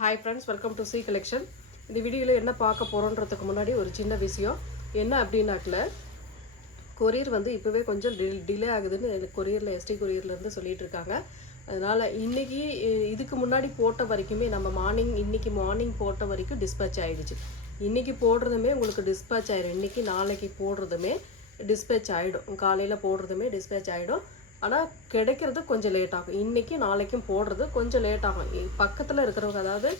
Hi friends, welcome to C collection. இந்த வீடியோவில் என்ன பார்க்க போகிறோன்றதுக்கு முன்னாடி ஒரு சின்ன விஷயம் என்ன அப்படின்னாக்கில் கொரியர் வந்து இப்போவே கொஞ்சம் டிலே ஆகுதுன்னு கொரியரில் எஸ்டி கொரியர்லேருந்து சொல்லிகிட்டு இருக்காங்க. அதனால் இன்றைக்கி இதுக்கு முன்னாடி போட்ட வரைக்குமே நம்ம இன்றைக்கி மார்னிங் போட்ட வரைக்கும் டிஸ்பேச் ஆகிடுச்சு. இன்றைக்கி போடுறதுமே உங்களுக்கு டிஸ்பேச் ஆகிடும். இன்றைக்கி நாளைக்கு போடுறதுமே டிஸ்பேச் ஆகிடும். காலையில் போடுறதுமே டிஸ்பேச் ஆகிடும். ஆனால் கிடைக்கிறது கொஞ்சம் லேட் ஆகும். இன்றைக்கி நாளைக்கும் போடுறது கொஞ்சம் லேட் ஆகும். பக்கத்தில் இருக்கிறவங்க, அதாவது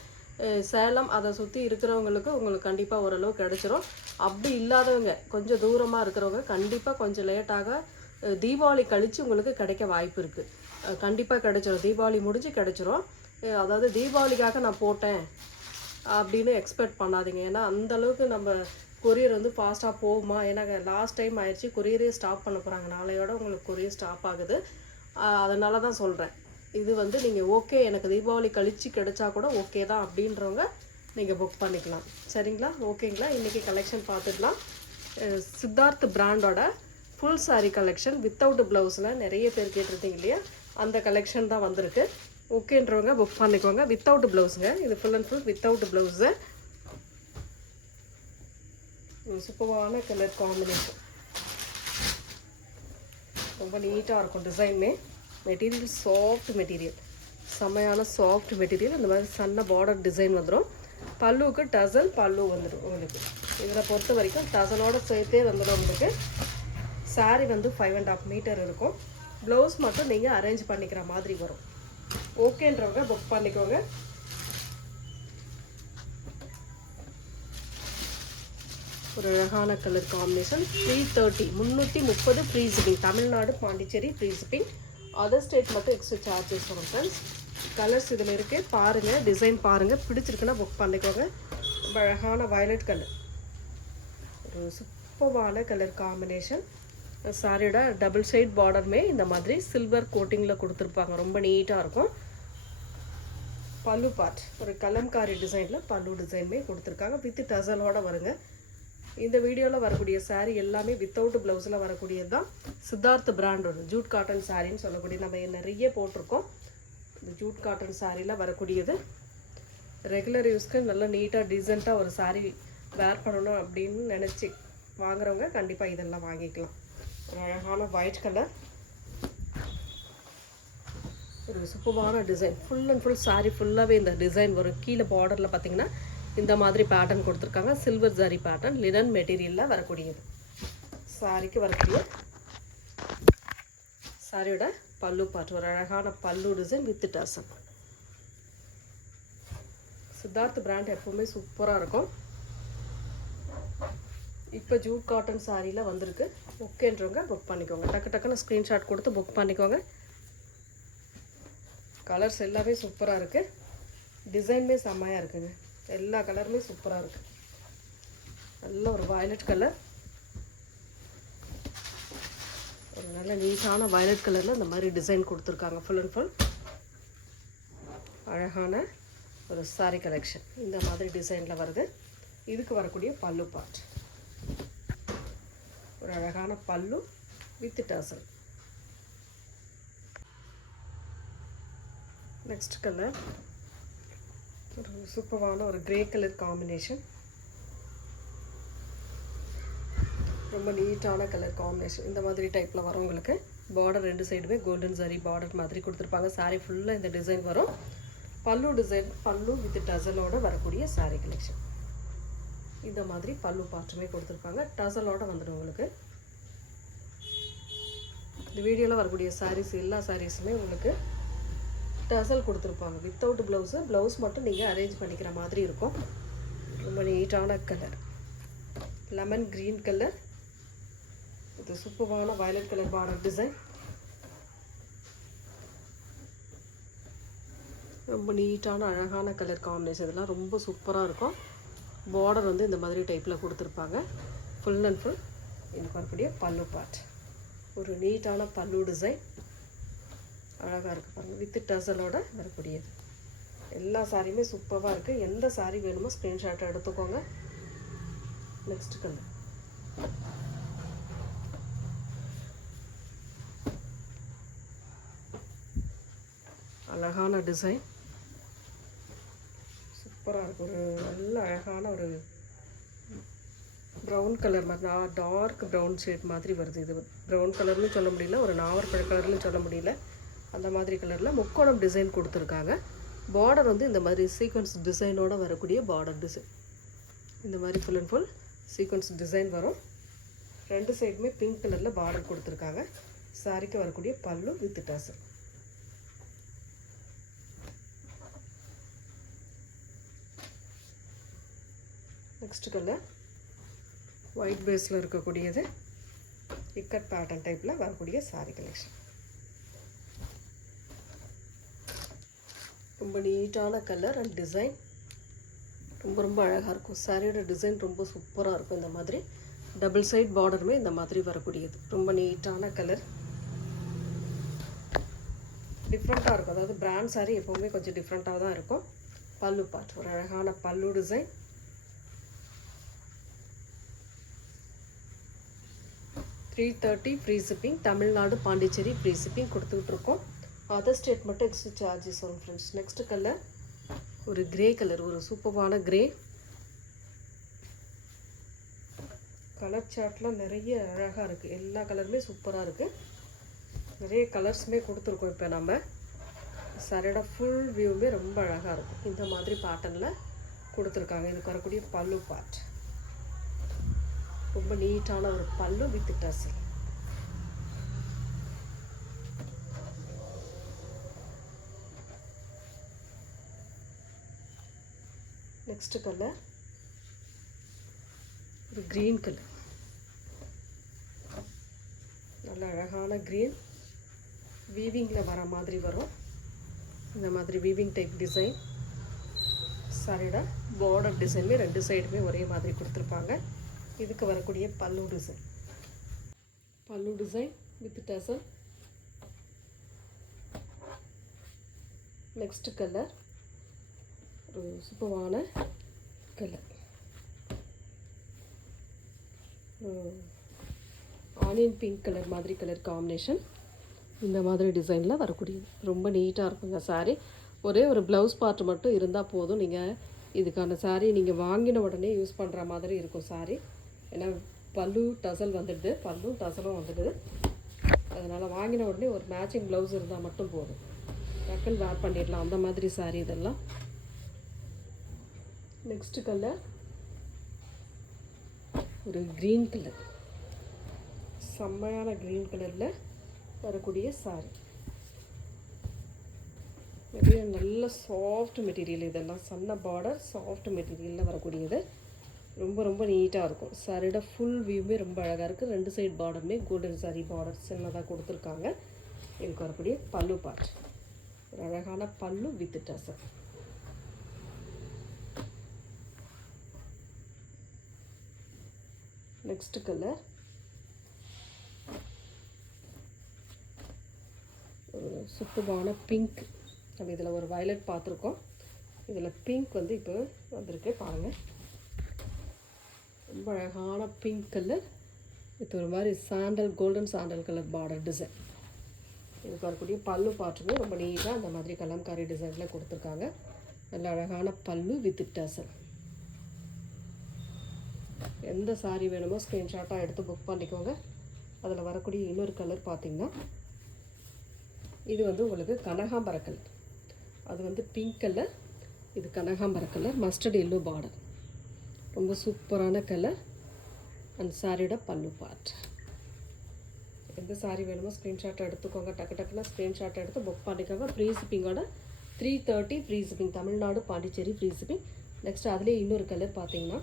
சேலம் அதை சுற்றி இருக்கிறவங்களுக்கு உங்களுக்கு கண்டிப்பாக ஓரளவு கிடச்சிரும். அப்படி இல்லாதவங்க, கொஞ்சம் தூரமாக இருக்கிறவங்க கண்டிப்பாக கொஞ்சம் லேட்டாக தீபாவளி கழித்து உங்களுக்கு கிடைக்க வாய்ப்பு இருக்குது. கண்டிப்பாக கிடச்சிரும். தீபாவளி முடிஞ்சு கிடச்சிரும். அதாவது தீபாவளிக்காக நான் போட்டேன் அப்படின்னு எக்ஸ்பெக்ட் பண்ணாதீங்க. ஏன்னா அந்தளவுக்கு நம்ம கொரியர் வந்து ஃபாஸ்ட்டாக போகுமா? ஏன்னா லாஸ்ட் டைம் ஆயிடுச்சு, கொரியரே ஸ்டாப் பண்ண போகிறாங்க. நாளையோட உங்களுக்கு கொரியர் ஸ்டாப் ஆகுது. அதனால தான் சொல்கிறேன். இது வந்து நீங்கள் ஓகே, எனக்கு தீபாவளி கழித்து கிடைச்சா கூட ஓகே தான் அப்படின்றவங்க நீங்கள் புக் பண்ணிக்கலாம். சரிங்களா? ஓகேங்களா? இன்றைக்கி கலெக்ஷன் பார்த்துக்கலாம். சித்தார்த் பிராண்டோட ஃபுல் சாரீ கலெக்ஷன் வித்தவுட் ப்ளவுஸில் நிறைய பேர் கேட்டிருந்தீங்க இல்லையா? அந்த கலெக்ஷன் தான் வந்திருக்கு. ஓகேன்றவங்க புக் பண்ணிக்கோங்க. வித்தவுட் ப்ளவுஸுங்க, இது full and full without blouse. சூப்பரான கலர் காம்பினேஷன், ரொம்ப நீட்டாக இருக்கும். டிசைனுமே மெட்டீரியல் சாஃப்ட் மெட்டீரியல், செம்மையான சாஃப்ட் மெட்டீரியல். இந்த மாதிரி சன்ன பார்டர் டிசைன் வந்துடும். பல்லுவுக்கு டசல் பல்லு வந்துடும் உங்களுக்கு. இதில் பொறுத்த வரைக்கும் டசலோடு சேர்த்தே வந்துடும் உங்களுக்கு. சாரீ வந்து 5.5 மீட்டர் இருக்கும். ப்ளவுஸ் மட்டும் நீங்கள் அரேஞ்ச் பண்ணிக்கிற மாதிரி வரும். ஓகேன்றவங்க புக் பண்ணிக்கோங்க. ஒரு அழகான colour combination. 330 free shipping. Tamil Nadu, Pondicherry free shipping. Other state மட்டும் எக்ஸ்ட்ரா சார்ஜஸ் வரும் ஃப்ரெண்ட்ஸ். கலர்ஸ் இதில் இருக்குது, பாருங்கள். டிசைன் பாருங்கள், பிடிச்சிருக்குன்னா புக் பண்ணிக்கோங்க. ரொம்ப அழகான வயலட் கலர், ஒரு சூப்பரான கலர் காம்பினேஷன். சாரியோட டபுள் சைட் பார்டருமே இந்த மாதிரி சில்வர் கோட்டிங்கில் கொடுத்துருப்பாங்க. ரொம்ப நீட்டாக இருக்கும். பல்லு பார்ட் ஒரு கலம்காரி டிசைனில் பல்லு டிசைனுமே கொடுத்துருக்காங்க. வித் டசலோடு வருங்க. இந்த வீடியோவில் வரக்கூடிய சாரீ எல்லாமே வித்தவுட் ப்ளவுஸில் வரக்கூடியது தான். சித்தார்த் பிராண்டோட ஜூட் காட்டன் சாரின்னு சொல்லக்கூடிய நம்ம நிறைய போட்டிருக்கோம். இந்த ஜூட் காட்டன் சாரியில் வரக்கூடியது. ரெகுலர் யூஸ்க்கு நல்லா நீட்டாக டீசெண்டாக ஒரு சாரீ வேர் பண்ணணும் அப்படின்னு நினச்சி வாங்குறவங்க கண்டிப்பாக இதெல்லாம் வாங்கிக்கலாம். ஒரு அழகான ஒயிட் கலர், ஒரு சூப்பரான design. Full and full sari ஃபுல்லாகவே இந்த டிசைன் வரும். கீழே பார்டரில் பார்த்தீங்கன்னா இந்த மாதிரி பேட்டர்ன் கொடுத்துருக்காங்க. சில்வர் ஜரி பேட்டர்ன், லினன் மெட்டீரியலில் வரக்கூடியது. சாரிக்கு வரக்கூடிய சாரியோட பல்லு பார்ட் ஒரு அழகான பல்லு டிசைன் வித் டசல். சித்தார்த் பிராண்ட் எப்பவுமே சூப்பராக இருக்கும். இப்போ ஜூட் காட்டன் சாரியில் வந்திருக்கு. ஓகேன்றவங்க புக் பண்ணிக்கோங்க. டக்கு டக்குன்னு ஸ்க்ரீன்ஷாட் கொடுத்து புக் பண்ணிக்கோங்க. கலர்ஸ் எல்லாமே சூப்பராக இருக்குது. டிசைனுமே செம்மையாக இருக்குங்க. எல்லா கலருமே சூப்பராக இருக்குது. நல்ல ஒரு வயலட் கலர், ஒரு நல்ல நீட்டான வயலட் கலரில் இந்த மாதிரி டிசைன் கொடுத்துருக்காங்க. ஃபுல் அண்ட் ஃபுல் அழகான ஒரு சாரீ கலெக்ஷன். இந்த மாதிரி டிசைனில் வருது. இதுக்கு வரக்கூடிய பல்லு பார்ட் ஒரு அழகான பல்லு வித் டசல். நெக்ஸ்ட் கலர் ஒரு சூப்பரான ஒரு கிரே கலர் காம்பினேஷன். ரொம்ப நீட்டான கலர் காம்பினேஷன். இந்த மாதிரி டைப்பில் வரவங்களுக்கு பார்டர் ரெண்டு சைடுமே கோல்டன் சாரி பார்டர் மாதிரி கொடுத்துருப்பாங்க. சாரீ ஃபுல்லாக இந்த டிசைன் வரும். பல்லு டிசைன், பல்லு வித் டசலோடு வரக்கூடிய சாரீ கலெக்ஷன். இந்த மாதிரி பல்லு பார்ட்டுமே கொடுத்துருப்பாங்க. டசலோடு வந்துடும் உங்களுக்கு. இந்த வீடியோவில் வரக்கூடிய சாரீஸ் எல்லா சாரீஸுமே உங்களுக்கு டசல் கொடுத்துருப்பாங்க. வித்தவுட் ப்ளவுஸு, ப்ளவுஸ் மட்டும் நீங்கள் அரேஞ்ச் பண்ணிக்கிற மாதிரி இருக்கும். ரொம்ப நீட்டான கலர், லெமன் க்ரீன் கலர். இது சூப்பரான வயலட் கலர் பார்டர் டிசைன். ரொம்ப நீட்டான அழகான கலர் காம்பினேஷன். இதெல்லாம் ரொம்ப சூப்பராக இருக்கும். பார்டர் வந்து இந்த மாதிரி டைப்பில் கொடுத்துருப்பாங்க. ஃபுல் அண்ட் ஃபுல் இதுக்கு வரக்கூடிய பல்லு பார்ட் ஒரு நீட்டான பல்லு டிசைன். அழகாக இருக்குது பாருங்கள். வித் டசலோட வரக்கூடியது. எல்லா சாரியுமே சூப்பராக இருக்குது. எந்த சாரீ வேணுமோ ஸ்க்ரீன்ஷாட் எடுத்துக்கோங்க. நெக்ஸ்ட் கலர் அழகான டிசைன், சூப்பராக இருக்கும். ஒரு நல்ல அழகான ஒரு ப்ரௌன் கலர் மாதிரி, டார்க் ப்ரௌன் ஷேட் மாதிரி வருது. இது ப்ரௌன் கலர்னு சொல்ல முடியல, ஒரு நாவற்பழ கலர்னு சொல்ல முடியல, அந்த மாதிரி கலரில் முக்கோணம் டிசைன் கொடுத்துருக்காங்க. பார்டர் வந்து இந்த மாதிரி சீக்வன்ஸ் டிசைனோடு வரக்கூடிய பார்டர் டிசைன். இந்த மாதிரி full and full sequence design வரும். ரெண்டு சைடுமே பிங்க் கலரில் பார்டர் கொடுத்துருக்காங்க. சாரிக்கு வரக்கூடிய பல்லு with dazzle. Next colour white பேஸில் இருக்கக்கூடியது இக்கட் பேட்டர்ன் டைப்பில் வரக்கூடிய சாரீ கலெக்ஷன். ரொம்ப நீட்டான கலர் அண்ட் டிசைன், ரொம்ப ரொம்ப அழகாக இருக்கும். சாரியோட டிசைன் ரொம்ப சூப்பராக இருக்கும். இந்த மாதிரி டபுள் சைட் பார்டருமே இந்த மாதிரி வரக்கூடியது ரொம்ப நீட்டான கலர், டிஃப்ரெண்ட்டாக இருக்கும். அதாவது பிராண்ட் சாரீ எப்போவுமே கொஞ்சம் டிஃப்ரெண்ட்டாக தான் இருக்கும். பல்லு பார்ட், ஒரு அழகான பல்லு design. 330 free shipping. Tamil Nadu Pondicherry free shipping கொடுத்துட்ருக்கோம். அதர் ஸ்டேட் மட்டும் எக்ஸ்ட்ரா சார்ஜஸ் வரும் ஃப்ரெண்ட்ஸ். நெக்ஸ்ட் கலர் ஒரு கிரே கலர், ஒரு சூப்பரான கிரே கலர். சார்ட்டில் நிறைய அழகாக இருக்குது, எல்லா கலருமே சூப்பராக இருக்குது. நிறைய கலர்ஸுமே கொடுத்துருக்கோம். இப்போ நம்ம சாரியோட ஃபுல் வியூவுமே ரொம்ப அழகாக இருக்கும். இந்த மாதிரி பேட்டர்னில் கொடுத்துருக்காங்க. இதுக்கு வரக்கூடிய பல்லு பார்ட் ரொம்ப நீட்டான ஒரு பல்லு வித் டசல். நெக்ஸ்ட் கலர் ஒரு கிரீன் கலர், நல்ல அழகான கிரீன், வீவிங்கில் வர மாதிரி வரும். இந்த மாதிரி வீவிங் டைப் டிசைன். சாரியோட பார்டர் டிசைனுமே ரெண்டு சைடுமே ஒரே மாதிரி கொடுத்துருப்பாங்க. இதுக்கு வரக்கூடிய பல்லு டிசைன், பல்லு டிசைன் வித் டசல். நெக்ஸ்ட் கலர் ஒரு சூப்பரான கலர், ஆனியன் பிங்க் கலர் மாதிரி கலர் காம்பினேஷன். இந்த மாதிரி டிசைனில் வரக்கூடியது ரொம்ப நீட்டாக இருக்குங்க சாரீ. ஒரே ஒரு ப்ளவுஸ் பார்ட் மட்டும் இருந்தால் போதும். நீங்கள் இதுக்கான சாரீ நீங்கள் வாங்கின உடனே யூஸ் பண்ணுற மாதிரி இருக்கும் சாரீ. ஏன்னா பல்லு டசல் வந்துடுது, பல்லும் டசலும் வந்துடுது. அதனால் வாங்கின உடனே ஒரு மேட்சிங் ப்ளவுஸ் இருந்தால் மட்டும் போதும், டக்குன்னு வேர் பண்ணிடலாம். அந்த மாதிரி சாரீ இதெல்லாம். நெக்ஸ்ட் கலர் ஒரு க்ரீன் கலர், செம்மையான க்ரீன் கலரில் வரக்கூடிய சாரீ. நிறைய நல்ல சாஃப்ட் மெட்டீரியல், இதெல்லாம் சன்ன பார்டர் சாஃப்ட் மெட்டீரியலில் வரக்கூடியது. ரொம்ப ரொம்ப நீட்டாக இருக்கும். சாரியோட ஃபுல் வியூமே ரொம்ப அழகாக இருக்குது. ரெண்டு சைட் பார்டருமே கோல்டன் சாரீ பார்டர் சின்னதாக கொடுத்துருக்காங்க. இதுக்கு வரக்கூடிய பல்லு பார்ட், ஒரு அழகான பல்லு வித் டசல். நெக்ஸ்ட் கலர் ஒரு சூப்பரான பிங்க். நம்ம இதில் ஒரு வயலட் பார்த்துருக்கோம், இதில் பிங்க் வந்து இப்போ வந்திருக்கு பாருங்கள். ரொம்ப அழகான பிங்க் கலர் வித் ஒரு மாதிரி sandal, golden sandal colour border design. இதுக்கு வரக்கூடிய பல்லு பார்ட்டுமே ரொம்ப நீட்டாக அந்த மாதிரி கலம்காரி டிசைனில் கொடுத்துருக்காங்க. நல்ல அழகான பல்லு வித் டசல். எந்த சாரீ வேணுமோ ஸ்க்ரீன்ஷாட்டாக எடுத்து புக் பண்ணிக்கோங்க. அதில் வரக்கூடிய இன்னொரு கலர் பார்த்திங்கன்னா, இது வந்து உங்களுக்கு கனகாம்பர கலர். அது வந்து பிங்க் கலர், இது கனகாம்பர கலர், மஸ்டர்ட் எல்லோ பார்டர். ரொம்ப சூப்பரான கலர். அந்த சாரியோட பல்லு பார்ட். எந்த சாரீ வேணுமோ ஸ்க்ரீன்ஷாட் எடுத்துக்கோங்க. டக்குனா ஸ்க்ரீன்ஷாட் எடுத்து புக் பண்ணிக்கோங்க. ஃப்ரீ ஷிப்பிங்கோட 330 free shipping. Tamil Nadu Pondicherry free shipping. Next அதுலேயே இன்னொரு கலர் பார்த்தீங்கன்னா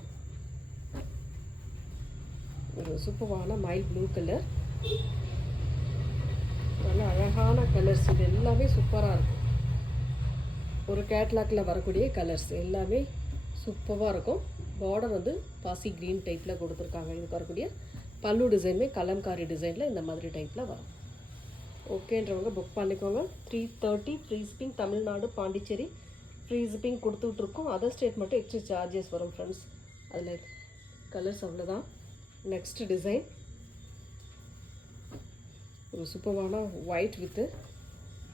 ஒரு சூப்பரான மைல் ப்ளூ கலர். நல்ல அழகான கலர்ஸ். இது எல்லாமே சூப்பராக இருக்கும். ஒரு கேட்லாக்கில் வரக்கூடிய கலர்ஸ் எல்லாமே சூப்பராக இருக்கும். பார்டர் வந்து பாசி க்ரீன் டைப்பில் கொடுத்துருக்காங்க. இதுக்கு வரக்கூடிய பல்லு டிசைனுமே கலம்காரி டிசைனில் இந்த மாதிரி டைப்பில் வரும். ஓகேன்றவங்க புக் பண்ணிக்கோங்க. 330 free shipping. Tamil Nadu Pondicherry free shipping கொடுத்துட்ருக்கோம். அதர் ஸ்டேட் மட்டும் எக்ஸ்ட்ரா சார்ஜஸ் வரும் ஃப்ரெண்ட்ஸ். அதில் கலர்ஸ் அவ்வளோதான். நெக்ஸ்ட் டிசைன் ஒரு சூப்பரான ஒயிட் வித்து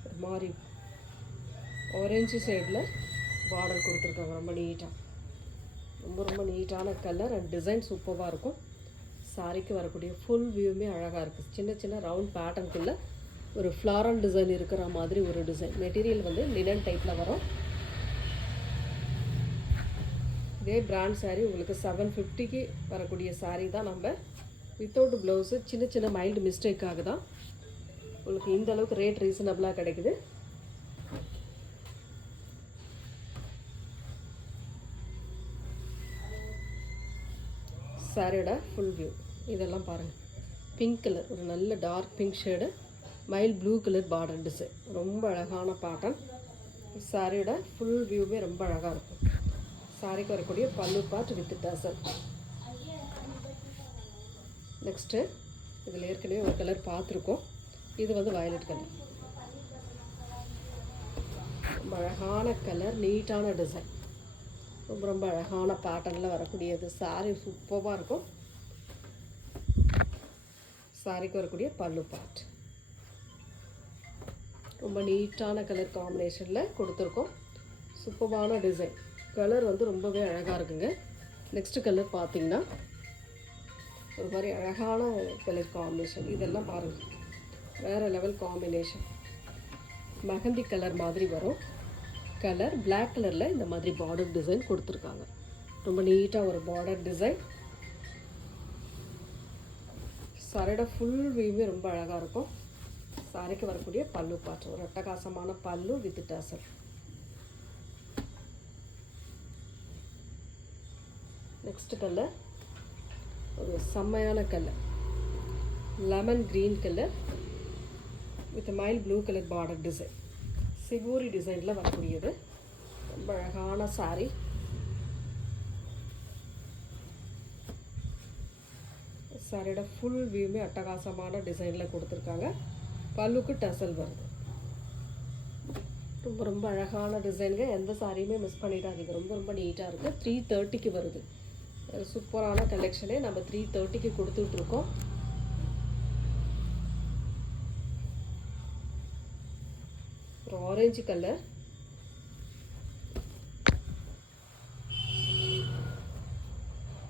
ஒரு மாதிரி ஆரஞ்சு சைடில் பார்டர் கொடுத்துருக்காங்க. ரொம்ப நீட்டாக, ரொம்ப நீட்டான கலர் அண்ட் டிசைன் சூப்பராக இருக்கும். சாரிக்கு வரக்கூடிய ஃபுல் வியூமே அழகாக இருக்குது. சின்ன சின்ன ரவுண்ட் பேட்டர்னுக்குள்ளே ஒரு ஃப்ளாரல் டிசைன் இருக்கிற மாதிரி ஒரு டிசைன். மெட்டீரியல் வந்து லினன் டைப்பில் வரும். இதே பிராண்ட் saree உங்களுக்கு 750க்கு வரக்கூடிய saree தான். நம்ம வித்தவுட் ப்ளவுஸு சின்ன சின்ன மைல்டு மிஸ்டேக்காக தான் உங்களுக்கு இந்த அளவுக்கு ரேட் ரீசனபிளாக கிடைக்குது. சாரியோட ஃபுல் வியூ இதெல்லாம் பாருங்கள். பிங்க் கலர், ஒரு நல்ல dark pink shade, mild blue colour border design. ரொம்ப அழகான பேட்டர்ன். சாரியோட ஃபுல் வியூவே ரொம்ப அழகாக இருக்கும். சாரிக்கு வரக்கூடிய பல்லு பார்ட் வித் டசல். நெக்ஸ்ட்டு இதில் ஏற்கனவே ஒரு கலர் பார்த்துருக்கோம். இது வந்து வயலட் கலர். ரொம்ப அழகான கலர், நீட்டான டிசைன், ரொம்ப அழகான பேட்டர்னில் வரக்கூடியது. சாரி சூப்பராக இருக்கும். சாரிக்கு வரக்கூடிய பல்லு பார்ட் ரொம்ப நீட்டான கலர் காம்பினேஷனில் கொடுத்துருக்கோம். சூப்பரான டிசைன். கலர் வந்து ரொம்பவே அழகாக இருக்குங்க. நெக்ஸ்ட்டு கலர் பார்த்திங்கன்னா ஒரு மாதிரி அழகான கலர் காம்பினேஷன். இதெல்லாம் பாருங்கள், வேறு லெவல் காம்பினேஷன். மெஹந்தி கலர் மாதிரி வரும் கலர். பிளாக் கலரில் இந்த மாதிரி பார்டர் டிசைன் கொடுத்துருக்காங்க. ரொம்ப நீட்டாக ஒரு பார்டர் டிசைன். சாரியோட ஃபுல் வியூவே ரொம்ப அழகாக இருக்கும். சாரிக்கு வரக்கூடிய பல்லு பார்ட் ஒரு அட்டகாசமான பல்லு வித் டசல். நெக்ஸ்ட் கலர் ஒரு செம்மையான colour, lemon green colour with mild blue colour border design. சிகூரி டிசைனில் வரக்கூடியது. ரொம்ப அழகான சாரி. சாரியோட ஃபுல் வியூமே அட்டகாசமான டிசைனில் கொடுத்துருக்காங்க. பல்லுக்கு டசல் வருது. ரொம்ப அழகான டிசைனுங்க. எந்த சாரியுமே மிஸ் பண்ணிடாதீங்க. ரொம்ப நீட்டாக இருக்குது. 330க்கு வருது. சூப்பரான கலெக்ஷனே நம்ம 330க்கு கொடுத்துட்ருக்கோம். ஒரு ஆரஞ்சு கலர்,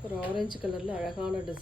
ஒரு ஆரஞ்சு கலரில் அழகான டிசைன்.